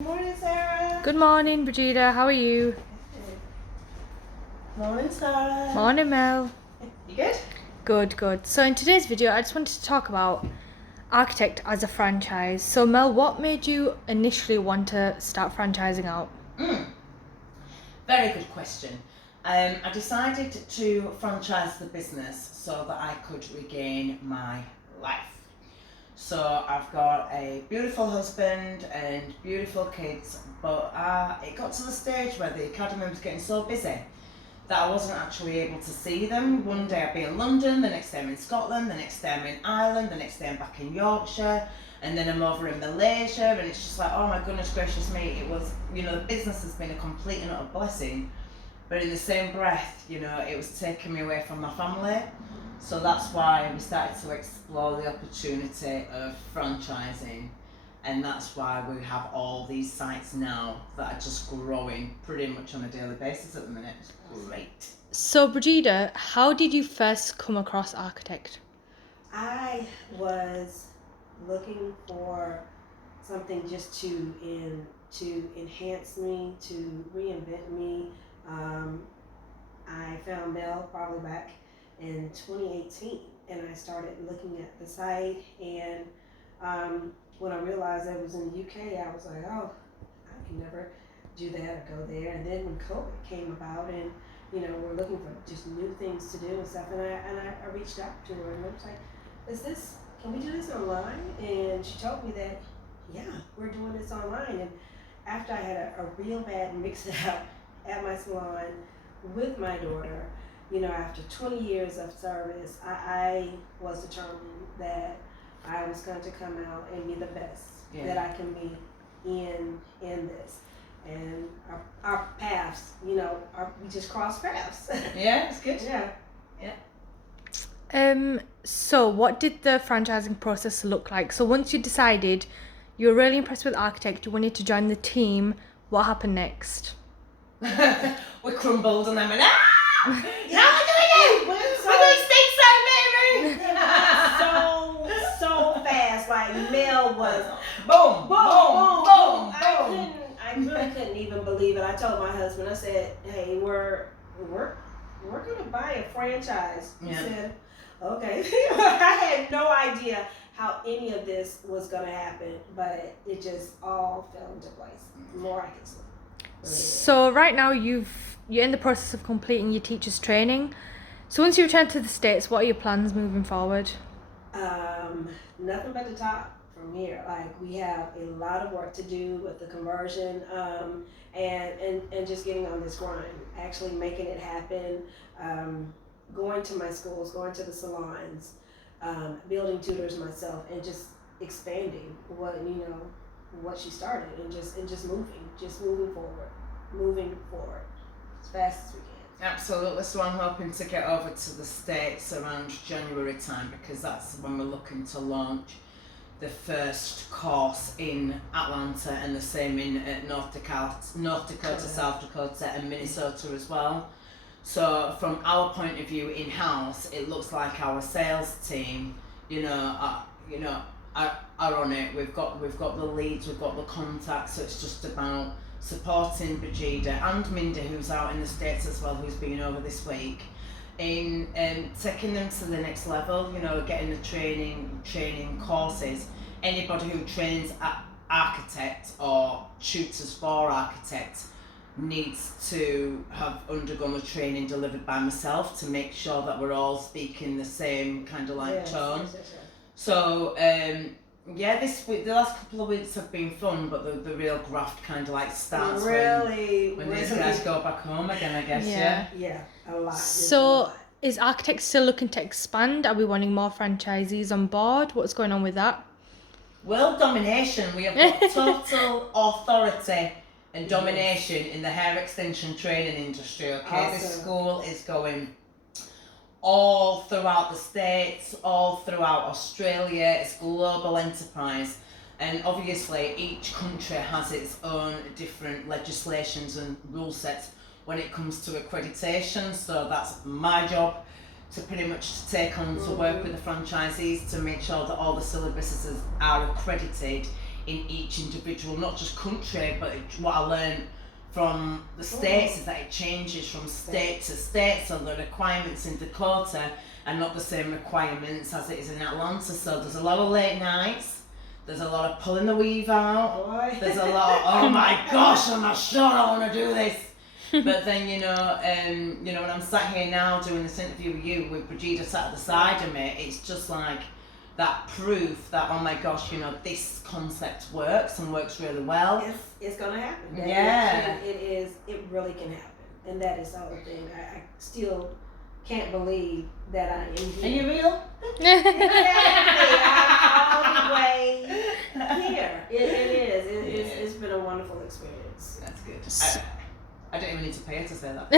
Morning, Sarah. Good morning, Brigeeda. How are you? Morning, Sarah. Morning, Mel. You good? Good. So in today's video, I just wanted to talk about Architect as a franchise. So Mel, what made you initially want to start franchising out? Very good question. I decided to franchise the business so that I could regain my life. So I've got a beautiful husband and beautiful kids, but it got to the stage where the academy was getting so busy that I wasn't actually able to see them. One day I'd be in London, the next day I'm in Scotland, the next day I'm in Ireland, the next day I'm back in Yorkshire, and then I'm over in Malaysia, and it's just like, oh my goodness gracious me, it was, the business has been a complete and utter blessing, but in the same breath, it was taking me away from my family. So that's why we started to explore the opportunity of franchising, and that's why we have all these sites now that are just growing pretty much on a daily basis at the minute. It's great. So Brigeeda, how did you first come across Architect? I was looking for something just to enhance me, to reinvent me. I found Mel probably back in 2018, and I started looking at the site, and when I realized I was in the UK, I was like, oh, I can never do that or go there. And then when COVID came about, and we're looking for just new things to do and stuff, and I reached out to her, and I was like, can we do this online? And she told me that, yeah, we're doing this online. And after I had a real bad mix-up at my salon with my daughter, after 20 years of service, I was determined that I was going to come out and be the best that I can be in this. And our paths, we just crossed paths. Yeah, it's good. Yeah. So what did the franchising process look like? So once you decided you were really impressed with Architect, you wanted to join the team, what happened next? We crumbled and then went, now we're doing it! We're doing stateside, baby! so fast. Like Mel was boom. I really couldn't even believe it. I told my husband, I said, hey, we're gonna buy a franchise. He said, okay. I had no idea how any of this was gonna happen, but it just all fell into place miraculously. So right now you're in the process of completing your teacher's training. So once you return to the States, what are your plans moving forward? Nothing but the top from here. Like, we have a lot of work to do with the conversion, and just getting on this grind, actually making it happen, going to my schools, going to the salons, building tutors myself, and just expanding what she started, and just moving forward as fast as we can. Absolutely. So I'm hoping to get over to the States around January time, because that's when we're looking to launch the first course in Atlanta, and the same in North Dakota, South Dakota, and Minnesota as well. So from our point of view in-house, it looks like our sales team, are on it. We've got the leads, we've got the contacts, so it's just about supporting Brigeeda and Mindy, who's out in the States as well, who's been over this week, in taking them to the next level, getting the training courses. Anybody who trains architect or tutors for architects needs to have undergone the training delivered by myself to make sure that we're all speaking the same kind of tone. Yes. So this week, the last couple of weeks have been fun, but the real graft kind of starts when these guys go back home again, I guess. Yeah, a lot. So is Architect still looking to expand? Are we wanting more franchisees on board? What's going on with that? World domination. We have got total authority and domination in the hair extension training industry. Okay, awesome. This school is going all throughout the States, all throughout Australia. It's global enterprise, and obviously each country has its own different legislations and rule sets when it comes to accreditation. So that's my job to pretty much take on to work with the franchisees to make sure that all the syllabuses are accredited in each individual, not just country, but what I learned from the States is that it changes from state to state, so the requirements in Dakota are not the same requirements as it is in Atlanta, so there's a lot of late nights, there's a lot of pulling the weave out, there's a lot of, oh my gosh, I'm not sure I want to do this. But then, you know, when I'm sat here now doing this interview with you, with Brigeeda sat at the side of me, it's just like that proof that, oh my gosh, you know, this concept works and works really well. It's gonna happen. It really can happen. And that is the whole thing. I still can't believe that I am here. Are you real? I'm all the way here. It is. It's been a wonderful experience. That's good. I don't even need to pay her to say that.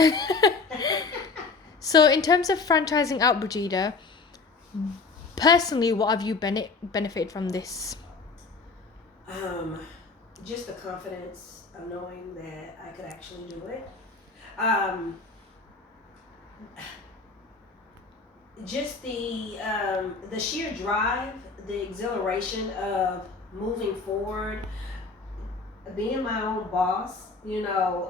So in terms of franchising out Brigeeda, personally, what have you benefited from this? Just the confidence of knowing that I could actually do it. Just the sheer drive, the exhilaration of moving forward, being my own boss, you know,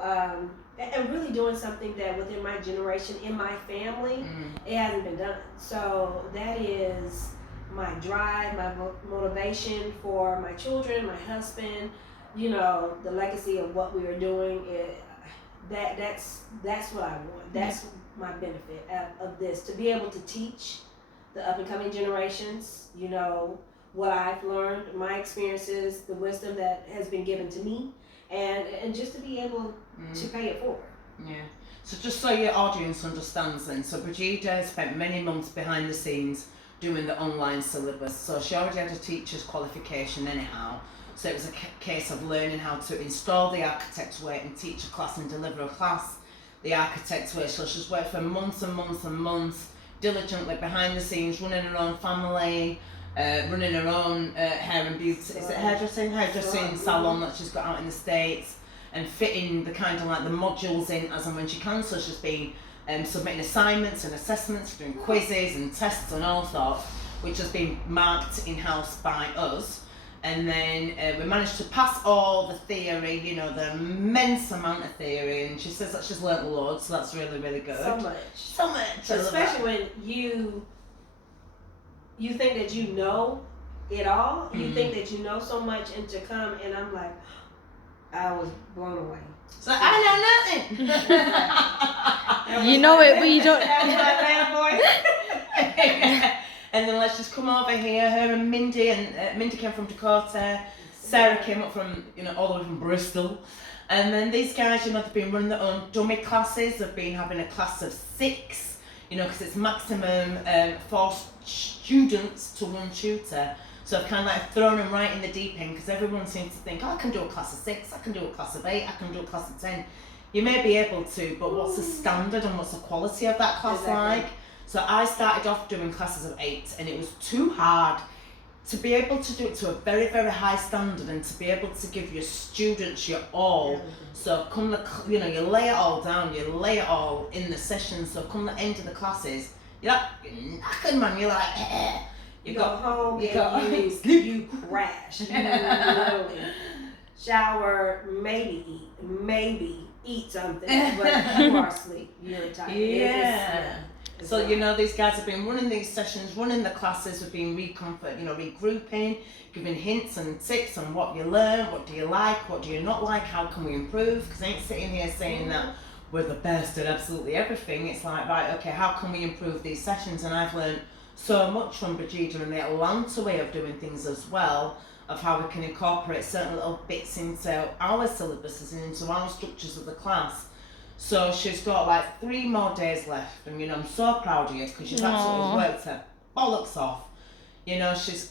and really doing something that within my generation, in my family, it hasn't been done. So that is my drive, my motivation for my children, my husband, you know, the legacy of what we are doing. That's what I want. That's my benefit of this, to be able to teach the up and coming generations, you know, what I've learned, my experiences, the wisdom that has been given to me, and just to be able to pay it forward. Yeah. So just so your audience understands then, so Brigeeda spent many months behind the scenes doing the online syllabus, so she already had a teacher's qualification anyhow, so it was a case of learning how to install the architect's way and teach a class and deliver a class the architect's way. So she's worked for months and months and months diligently behind the scenes, running her own family, running her own hair and beauty, is it hairdressing salon that she's got out in the States, and fitting the kind of like the modules in as and when she can. So she's been submitting assignments and assessments, doing quizzes and tests and all sorts, which has been marked in-house by us. And then we managed to pass all the theory, you know, the immense amount of theory, and she says that she's learnt loads, so that's really, really good. So much. Especially when you think that you know it all, you think that you know so much, and to come, and I'm like, I was blown away. So I know nothing. You know it, but you don't. And then let's just come over here. Her and Mindy, and Mindy came from Dakota. Sarah came up from, you know, all the way from Bristol. And then these guys, you know, they've been running their own dummy classes. They've been having a class of 6, you know, because it's maximum 4 students to 1 tutor. So I've kind of like thrown them right in the deep end, because everyone seems to think, oh, I can do a class of 6, I can do a class of 8, I can do a class of 10. You may be able to, but what's the standard and what's the quality of that class like? So I started off doing classes of 8, and it was too hard to be able to do it to a very, very high standard, and to be able to give your students your all. So come the, you know, you lay it all down, you lay it all in the session. So come the end of the classes, you're like knackered, man. You're like, you go home, you crash. You literally shower, maybe eat something, but you are asleep. You're tired. Yeah. So, you know, these guys have been running these sessions, running the classes, we've been regrouping, giving hints and tips on what you learn, what do you like, what do you not like, how can we improve, because I ain't sitting here saying that we're the best at absolutely everything. It's like, right, okay, how can we improve these sessions? And I've learned so much from Brigeeda and the Atlanta way of doing things as well, of how we can incorporate certain little bits into our syllabuses and into our structures of the class. So she's got like 3 more days left, and you know, I'm so proud of you, because she's absolutely worked her bollocks off. You know, she's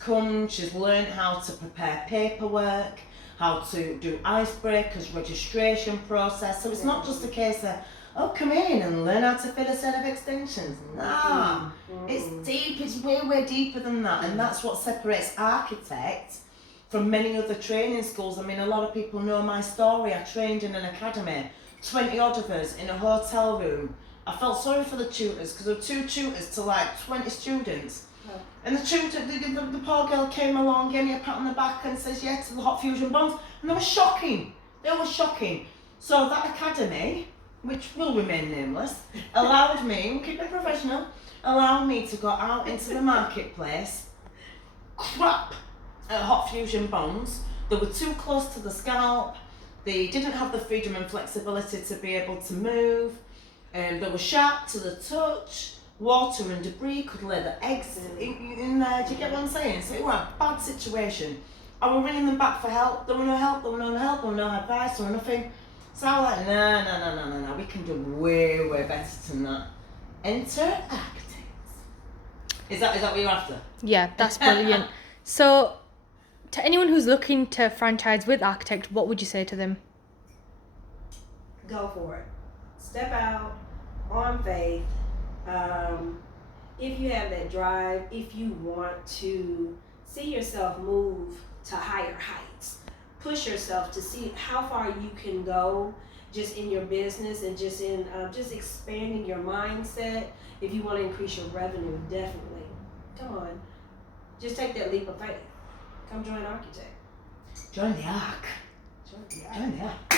learned how to prepare paperwork, how to do icebreakers, registration process. So it's not just a case of, oh, come in and learn how to fit a set of extensions. Nah, it's deep, it's way, way deeper than that. And that's what separates architects from many other training schools. I mean, a lot of people know my story. I trained in an academy, 20 odd of us in a hotel room. I felt sorry for the tutors, because there were 2 tutors to like 20 students. Oh. And the poor girl came along, gave me a pat on the back and says yes to the hot fusion bombs. And they were shocking. They were shocking. So that academy, which will remain nameless, allowed me, we'll keep it professional, allowed me to go out into the marketplace, crap at hot fusion bombs. They were too close to the scalp. They didn't have the freedom and flexibility to be able to move. They were sharp to the touch. Water and debris could lay the eggs in there. Do you get what I'm saying? So it was a bad situation. I was ringing them back for help. There were no help, there were no help, there were no advice, there were nothing. So I was like, no, we can do way better than that. Enter architects. Is that what you're after? Yeah, that's brilliant. So, to anyone who's looking to franchise with Architect, what would you say to them? Go for it. Step out on faith. If you have that drive, if you want to see yourself move to higher heights, push yourself to see how far you can go just in your business and just in just expanding your mindset. If you want to increase your revenue, definitely. Come on. Just take that leap of faith. Come join Architect. Join the arc. Join the arc. Join the arc.